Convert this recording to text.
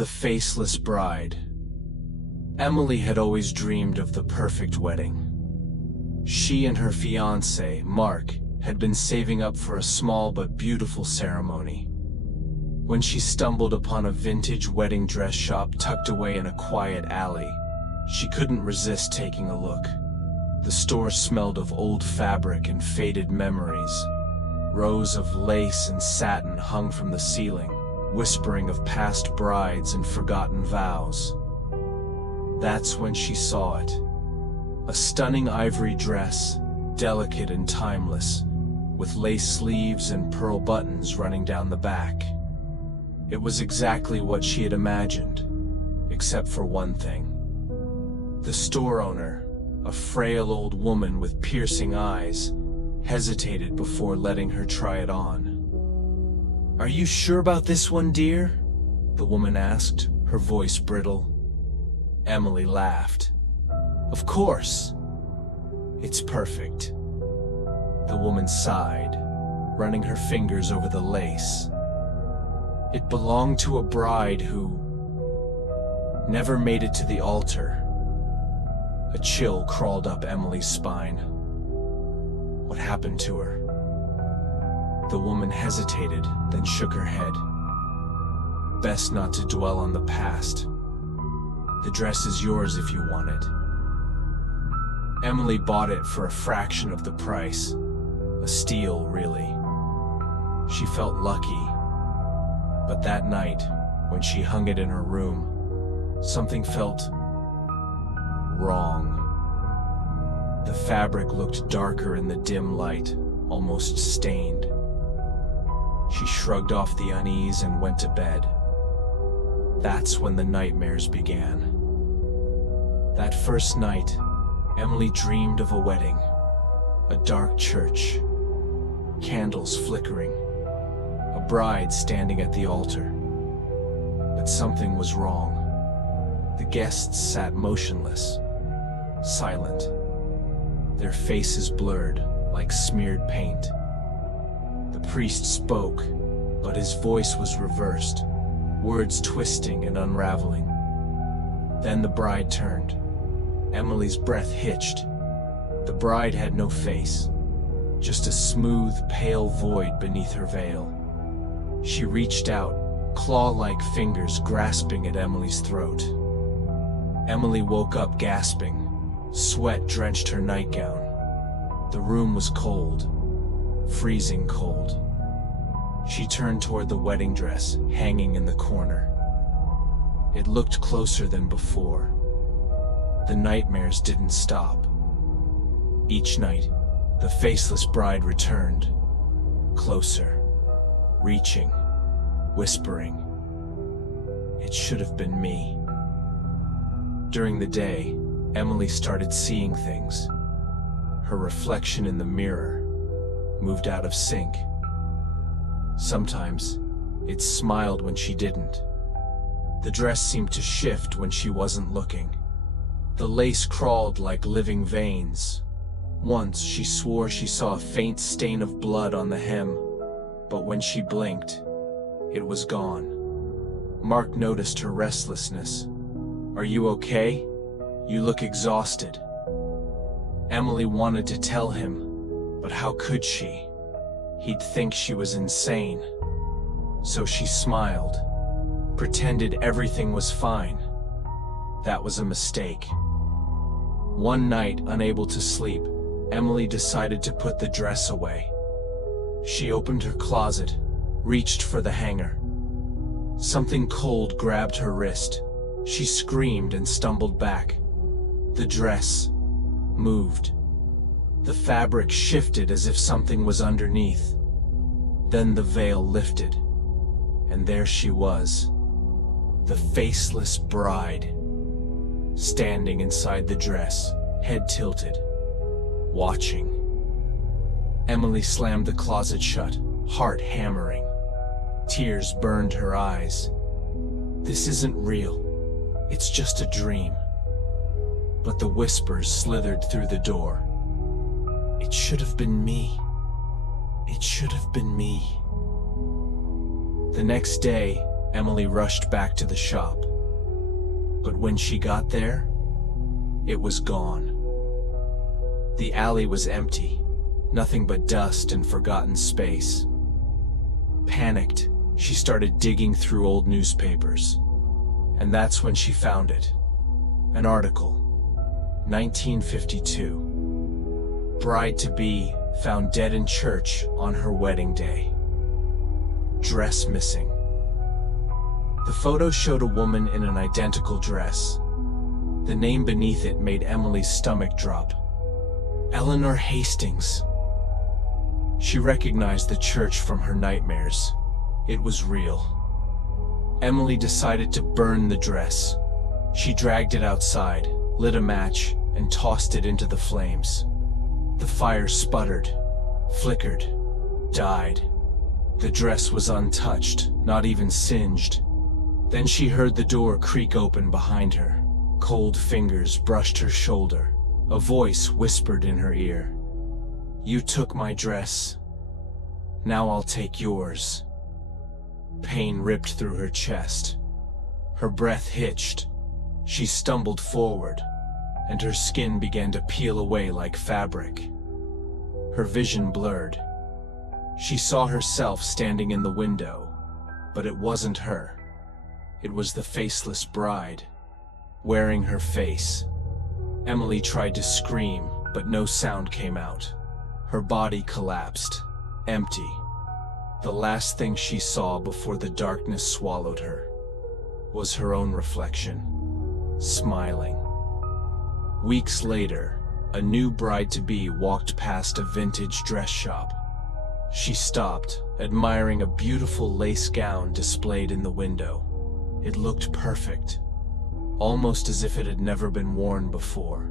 The Faceless Bride. Emily had always dreamed of the perfect wedding. She and her fiancé, Mark, had been saving up for a small but beautiful ceremony. When she stumbled upon a vintage wedding dress shop tucked away in a quiet alley, she couldn't resist taking a look. The store smelled of old fabric and faded memories. Rows of lace and satin hung from the ceiling, whispering of past brides and forgotten vows. That's when she saw it. A stunning ivory dress, delicate and timeless, with lace sleeves and pearl buttons running down the back. It was exactly what she had imagined, except for one thing. The store owner, a frail old woman with piercing eyes, hesitated before letting her try it on. "Are you sure about this one, dear?" the woman asked, her voice brittle. Emily laughed. "Of course. It's perfect." The woman sighed, running her fingers over the lace. It belonged to a bride who never made it to the altar. A chill crawled up Emily's spine. What happened to her? The woman hesitated, then shook her head. "Best not to dwell on the past. The dress is yours if you want it." Emily bought it for a fraction of the price. A steal, really. She felt lucky. But that night, when she hung it in her room, something felt wrong. The fabric looked darker in the dim light, almost stained. She shrugged off the unease and went to bed. That's when the nightmares began. That first night, Emily dreamed of a wedding, a dark church, candles flickering, a bride standing at the altar. But something was wrong. The guests sat motionless, silent, their faces blurred like smeared paint. The priest spoke, but his voice was reversed, words twisting and unraveling. Then the bride turned. Emily's breath hitched. The bride had no face, just a smooth, pale void beneath her veil. She reached out, claw-like fingers grasping at Emily's throat. Emily woke up gasping. Sweat drenched her nightgown. The room was cold, freezing cold. She turned toward the wedding dress hanging in the corner. It looked closer than before. The nightmares didn't stop. Each night, the faceless bride returned, closer, reaching, whispering, "It should have been me." During the day, Emily started seeing things. Her reflection in the mirror moved out of sync. Sometimes, it smiled when she didn't. The dress seemed to shift when she wasn't looking. The lace crawled like living veins. Once, she swore she saw a faint stain of blood on the hem, but when she blinked, it was gone. Mark noticed her restlessness. "Are you okay? You look exhausted." Emily wanted to tell him, but how could she? He'd think she was insane. So she smiled, pretended everything was fine. That was a mistake. One night, unable to sleep, Emily decided to put the dress away. She opened her closet, reached for the hanger. Something cold grabbed her wrist. She screamed and stumbled back. The dress moved. The fabric shifted as if something was underneath. Then the veil lifted, and there she was, the faceless bride, standing inside the dress, head tilted, watching. Emily slammed the closet shut, heart hammering. Tears burned her eyes. This isn't real. It's just a dream. But the whispers slithered through the door. It should have been me. It should have been me. The next day, Emily rushed back to the shop. But when she got there, it was gone. The alley was empty, nothing but dust and forgotten space. Panicked, she started digging through old newspapers. And that's when she found it. An article. 1952. Bride-to-be found dead in church on her wedding day. Dress missing. The photo showed a woman in an identical dress. The name beneath it made Emily's stomach drop. Eleanor Hastings. She recognized the church from her nightmares. It was real. Emily decided to burn the dress. She dragged it outside, lit a match, and tossed it into the flames. The fire sputtered, flickered, died. The dress was untouched, not even singed. Then she heard the door creak open behind her. Cold fingers brushed her shoulder. A voice whispered in her ear. "You took my dress. Now I'll take yours." Pain ripped through her chest. Her breath hitched. She stumbled forward, and her skin began to peel away like fabric. Her vision blurred. She saw herself standing in the window, but it wasn't her. It was the faceless bride, wearing her face. Emily tried to scream, but no sound came out. Her body collapsed, empty. The last thing she saw before the darkness swallowed her was her own reflection, smiling. Weeks later, a new bride-to-be walked past a vintage dress shop. She stopped, admiring a beautiful lace gown displayed in the window. It looked perfect, almost as if it had never been worn before.